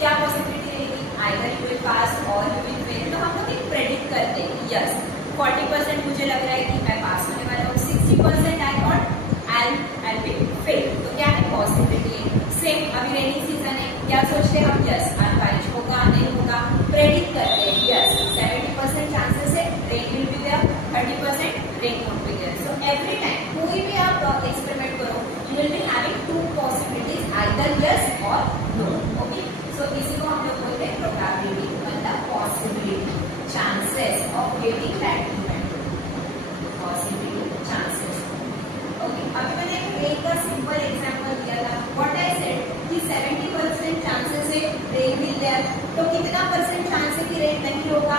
क्या पॉसिबिलिटी रहेगी, either you will pass और यू विल फेल। तो हम लोग एक प्रेडिक्ट करते हैं, यस 40% मुझे लग रहा है कि मैं पास होने वाला हूँ, 60% I thought I will fail. तो क्या है, पॉसिबिलिटी है। सेम अभी रेनी सीजन है, क्या सोचते हैं हम, यस आज बारिश होगा नहीं होगा, प्रेडिक्ट करते हैं, यस 70% चांसेस है rain will be there, 30% rain won't be there. So every time कोई भी आप एक्सपेरिमेंट करो, you will be having two possibilities, either yes और नो। ओके, सो इसी को हम लोग बोलते हैं प्रोबेबिलिटी, मतलब possibility, chances of getting that event, possibility chances. Okay, अभी मैंने रेन का सिंपल एग्जांपल दिया था, व्हाट आई सेड कि 70% चांसेस है रेन विल देयर। तो कितना परसेंट चांस है कि रेन नहीं होगा,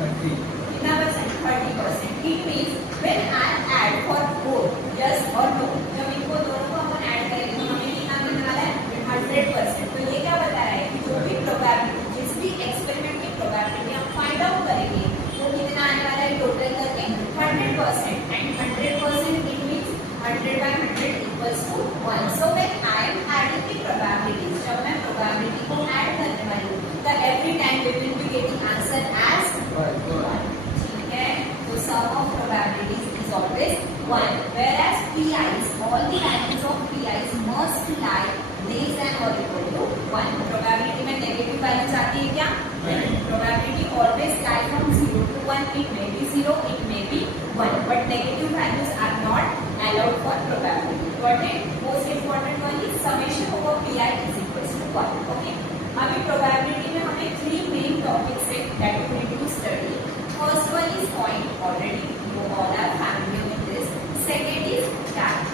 30, कितना परसेंट, 30%। It means when I add for both yes और नो, जब इनको दोनों को अपन ऐड करेंगे तो हमें कितना मिलने वाला है, 100%। तो ये क्या बता रहा है कि जो भी प्रोबेबिलिटी, जिस भी एक्सपेरिमेंट की प्रोबेबिलिटी हम फाइंड आउट करेंगे वो कितना आने वाला है, टोटल करके 100%। एंड 100% it means 100/100 equals to 1. So when I am adding the probabilities, जब मैं probability को ऐड करने वाली हूँ, तो every time we will be getting answer as 1. ठीक है, तो sum of probabilities is always 1. Whereas PIs, all the values of PIs must lie less than or equal to 1. Probability में negative values आती है क्या? नहीं. Probability always lie from 0 to 1. It may be 0, it may be 1, but negative values are not allowed for probability. Got it? Most important one is summation over PI is equals to 1. Okay. अभी probability में हमें 3 main topics है that we need to study. First one is point, already you all are familiar with this. Second is time.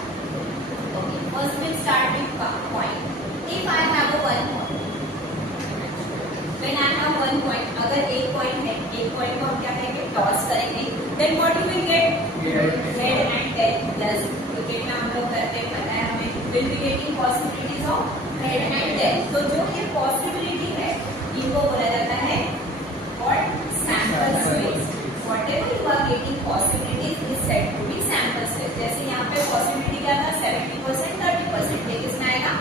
Okay. First we'll start with point. If I have a 1 point, when I have 1 point, अगर एक point है, एक point को हम क्या करेंगे, toss करेंगे, then what you will get? Head and tail. Plus cricket में हम लोग करते हैं, पता है हमें, will be getting possibilities of head and tail. तो जो ये possibility है, इनको बोला जाता है what? Sample space. Whatever you are getting possibilities is said to be sample space. जैसे यहाँ पे possibility क्या था, 70%, 30%, ये किसमें आएगा,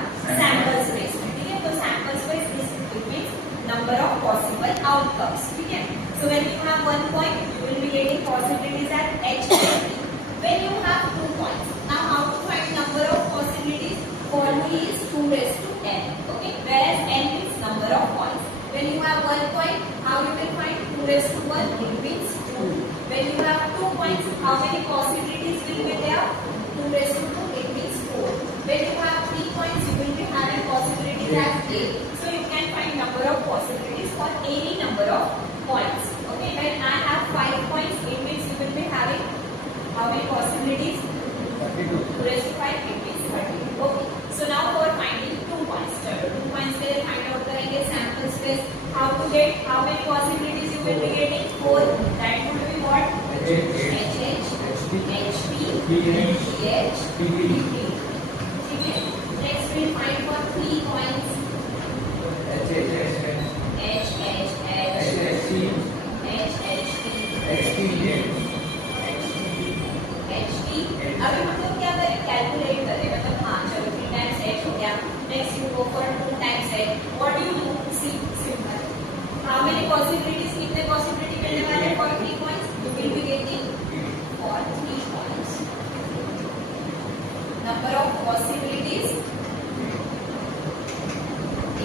sample space में, ठीक है। तो sample space is it means number of possible outcomes, ठीक है। So when you have 1 point, you will be getting possibilities at H and T. When you have 2 points, now how to find number of possibilities? Formula is 2 raised to n. Okay, whereas n is number of points. When you have 1 point, how you will find 2 raised to 1? It means 2. When you have 2 points, how many possibilities will be there? 2 raised to 2, it means 4. When you have 3 points, you will be having possibilities as 8. So you can find number of possibilities for any number of points. Okay, when I have 5 points, it means you will be having how many possibilities? 32. 2 raised to 5, it means 32. Okay, so now for finding 2 points, 2 points के लिए find out करेंगे sample space. How to get, how many possibilities you will be getting? 4. That would be what? HH, HP, PH, PP. ठीक है. Next we'll find for 3 points. अभी हम लोग क्या करें, कैलकुलेट करें, मतलब हाँ चलो 3 times h हो गया, next you go for 2 times h. What you do, see simple, how many possibilities, कितने पॉसिबिलिटी मिलने वाले for 3 points, you will be getting for 3 points number of possibilities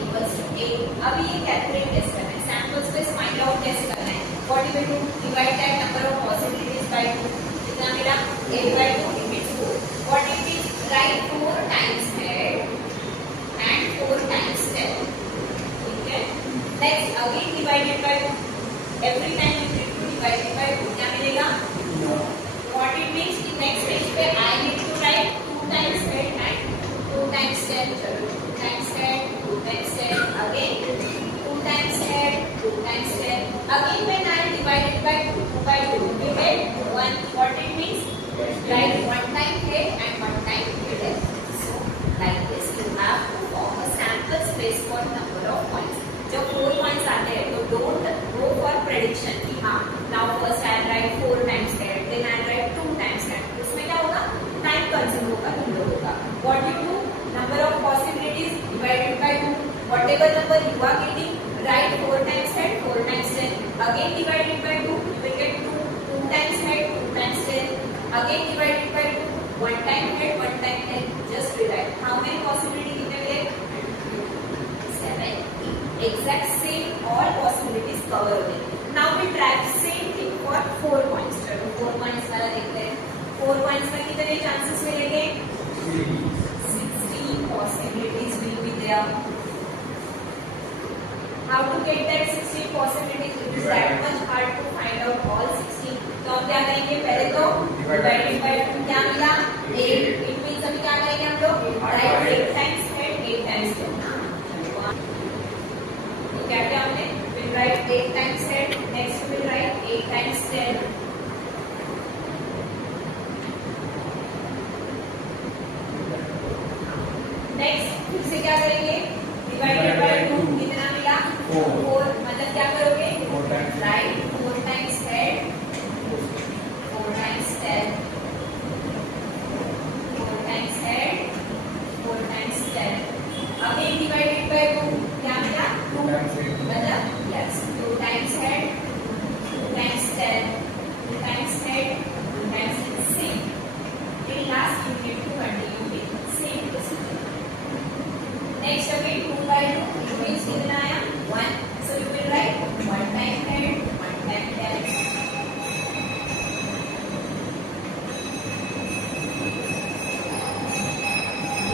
equals to 8. अभी ये कैलकुलेट कैसे करना है, सैंपल स्पेस फाइंड आउट कैसे करना है, what you will do, divide that number of possibilities by 2. कितना मिला, 8/2, it means 4. What it is, write 4 times head and 4 times tail. ठीक है. Next again divided by 2. Every time you need to divide it by 2. क्या मिलेगा? What it means कि next page पे I need to write 2 times head and 2 times tail. चलो 2 times head, 2 times tail. Again 2 times head, 2 times tail. Again when I divide it by 2, we get 1. What it means? Write 1 time head and 1 time tail. So like this you have to form a sample space for number of points. जब 4 points आते हैं तो don't go for prediction कि हाँ now first I write 4 times head, then I write 2 times head. उसमें क्या होगा, time consume होगा, धुंधला होगा. What you do, number of possibilities divided by 2. What whatever number you are getting, write 4 times head, 4 times tail. Again divided by 2, you will get 2 times head, 2 times tail. Again divided by 2, 1 time head, 1 time tail. Just rewrite. How many possibilities you can get? 7. Exact same all possibilities cover होंगे. Now we try same thing for 4 points. चलो 4 points वाला देखते हैं. 4 points में कितने chances मिलेंगे? 16 possibilities will be there. How to get that 16 possibilities? It is that much hard to find out all 16. तो हम क्या करेंगे? पहले तो divided by 2 क्या मिला? 8. It means अभी क्या करेंगे हम लोग? Write 8 times head, 8 times tail. तो क्या क्या हमने? We'll write 8 times head. Next we'll write 8 times tail. Next फिर से क्या करेंगे? Divided by 2 कितना मिला? 4. मतलब क्या करोगे? Write 4 times head, 4 times tail, 4 times head, 4 times tail. Again divided by 2 क्या मिला? 2 मतलब yes 2 times head, 2 times tail, 2 times head, 2 times same. Till last you need to continue with same procedure. Next again 2 by 2 it means कितना आया? 1. So you will write 1 time head, 1 time tail.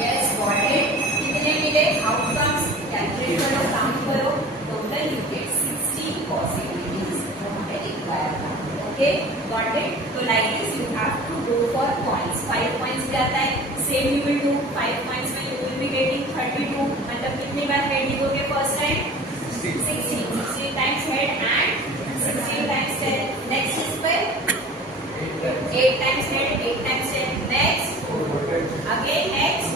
Yes, got it. कितने मिले? Outcomes calculate करो, count करो. Total you get 16 possibilities. हमने require था. Okay, got it. So like this you have to go for points. 5 points जाता है. Same you will do 5 points में you will be getting 32. मतलब कितनी बार head लिखोगे first time? 16. 16 times head and 16 times tail. Next is by 8 times head, 8 times tail. Next again next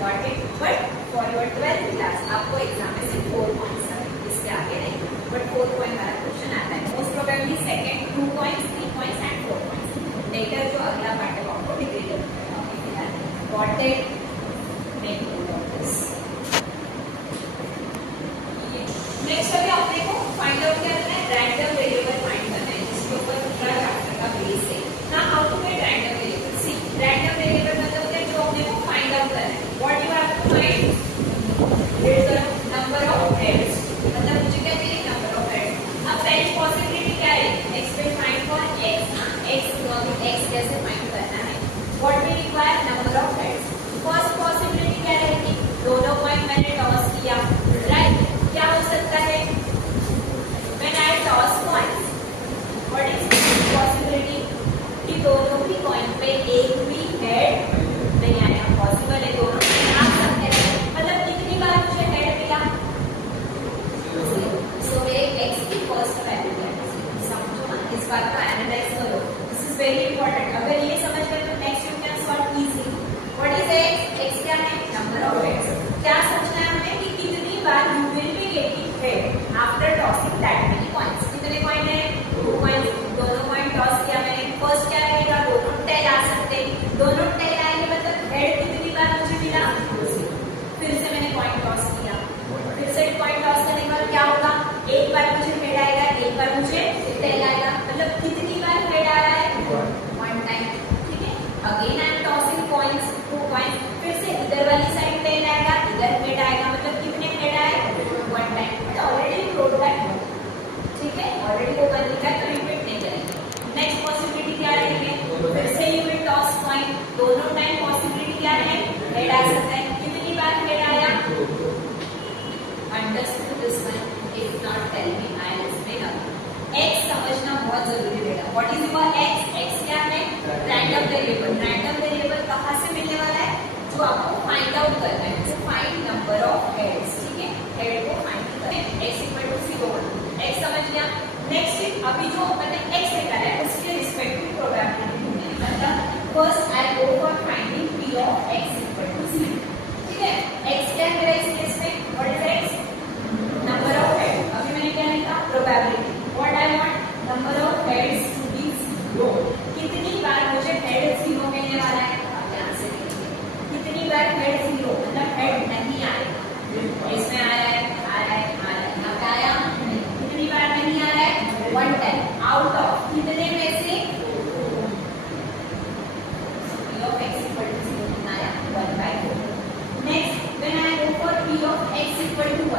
got it. But for your 12th class आपको एग्जाम में सिर्फ 4 points आए, इसके आगे नहीं. But 4 point वाला क्वेश्चन आता है. Most probably second 2 points, 3 points and 4 points. Later जो अगला पार्ट है वो आपको डिग्री देगा. Got it? Make note of this. Next अभी आप देखो फाइंड आउट क्या करना है? रैंडम वेरिएबल फाइंड करना है, जिसके ऊपर पूरा चैप्टर का बेस है ना. How to get random variable? See random variable मतलब क्या? जो अपने को फाइंड आउट करना है. What you have to find is the number of heads. मतलब मुझे क्या चाहिए? Number of heads. अब पहली पॉसिबिलिटी क्या है? X will find for X कैसे फाइंड करना है? What we require? Number of heads. First possibility क्या रहेगी? दोनों पॉइंट मैंने टॉस किया, राइट? क्या हो सकता है? When I toss coins, what is the possibility? कि दोनों भी कॉइन पे एक भी हेड नहीं आया. पॉसिबल है दोनों आ सकते हैं. मतलब कितनी बार मुझे हेड मिला? So एक x की फर्स्ट वैल्यू है. समझो ना, इस बात को एनालाइज करो. This is very important. अगर ये समझ गए तो next you can solve easily. What is x? x क्या है? Number of heads. क्या समझना है हमें कि कितनी बार you will be getting head after tossing that many coins. कितने कॉइन है? 2 कॉइंस. दोनों कॉइन टॉस किया मैंने. फर्स्ट क्या रहेगा? दोनों टेल आ सकते हैं. दोनों टेल आएंगे मतलब हेड कितनी बार मुझे मिला? फिर से मैंने कॉइन टॉस किया. फिर से कॉइन टॉस करने के बाद क्या होगा? एक बार मुझे हेड आएगा, एक बार मुझे टेल आएगा. मतलब कितनी बार हेड आ रहा है? 1 टाइम. ठीक है. Again I am tossing coins, 2 coins. फिर से इधर वाली साइड टेल आएगा, इधर हेड आएगा. मतलब कितने हेड आए? 1 टाइम. Already road that. ठीक है, ऑलरेडी वो कर लिखा है तो रिपीट नहीं करेंगे. नेक्स्ट पॉसिबिलिटी क्या रहेगी? फिर से यू विल टॉस कॉइन. दोनों टाइम पॉसिबिलिटी क्या है? हेड आ सकता है. कितनी बार हेड आया? Understood this one? If not tell me, I will explain again. x समझना बहुत जरूरी है. What is your x? x क्या है? Random variable. रैंडम वेरिएबल कहां से मिलने वाला है? जो आपको फाइंड आउट करना है. तो फाइंड नंबर ऑफ हेड्स. ठीक है, हेड को फाइंड करना है. x = 0. x समझ गया. नेक्स्ट अभी जो मैंने x लिखा है उसके रिस्पेक्टिव प्रोबेबिलिटी ढूंढनी है. मतलब फर्स्ट आई go for finding p of x = 0. ठीक है. x क्या है इस केस में? What is x? Number of head. अभी मैंने क्या लिखा? Probability. What I want? Number of heads to be 0. कितनी बार मुझे हेड 0 मिलने वाला है? कितनी बार हेड 0 मतलब हेड नहीं आएगा.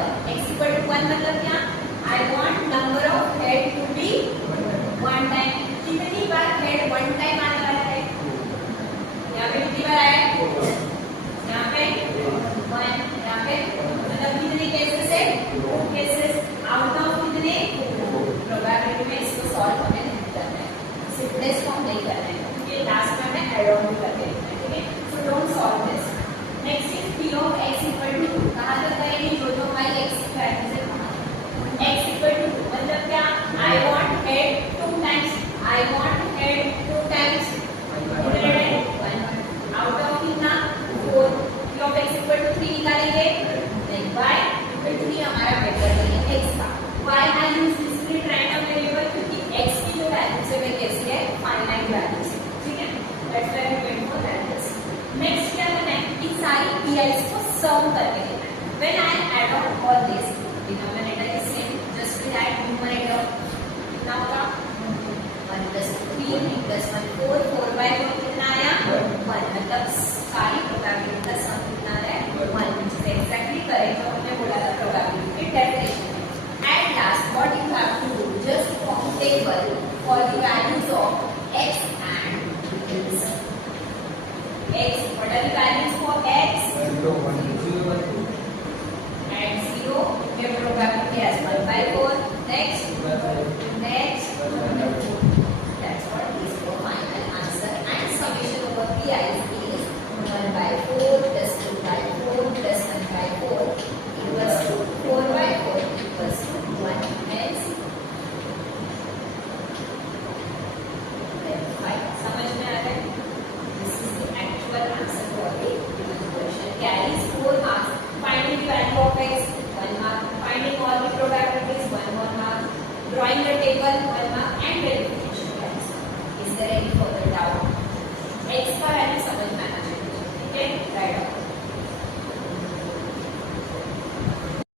1 x equal to 1 मतलब क्या I want number of head to be one time कितनी बार head one time आने वाला है यहाँ पे कितनी बार आया यहाँ पे 1 यहाँ पे मतलब कितने केसेस है 2 केसेस आउट ऑफ कितने प्रोबेबिलिटी में इसको सॉल्व हमें नहीं करना है सिर्फ प्लेस फॉर्म नहीं करना है क्योंकि लास्ट में हमें ऐड ऑन करके लिखना है ठीक है so don't solve this next is p of x equal to 2 कहां तक करेंगे जो जो हमारी x की वैल्यू से x equal to 2 मतलब क्या I want head 2 times I want head 2 times out of कितना 4 p of x equal to 3 निकालेंगे नहीं y equal to 3 हमारा वेक्टर नहीं है x का y I use discrete random variable क्योंकि x की जो वैल्यू से वे कैसी है फाइनाइट वैल्यू से ठीक है that's why we went for that next क्या करना है इन सारी pi's को सम करके लेना है when I add on all this denominator is same just we add numerator कितना होगा 1 + 3 + 1 4 4/4 कितना आया 1 मतलब सारी प्रोबेबिलिटी का सम कितना है 1 which is exactly correct जो हमने बोला था प्रोबेबिलिटी के डेफिनेशन में at last what you have to do just form table for the values of x and x what are the values for x 0 1 0 and 0 we have probability as 1/4 next 1 next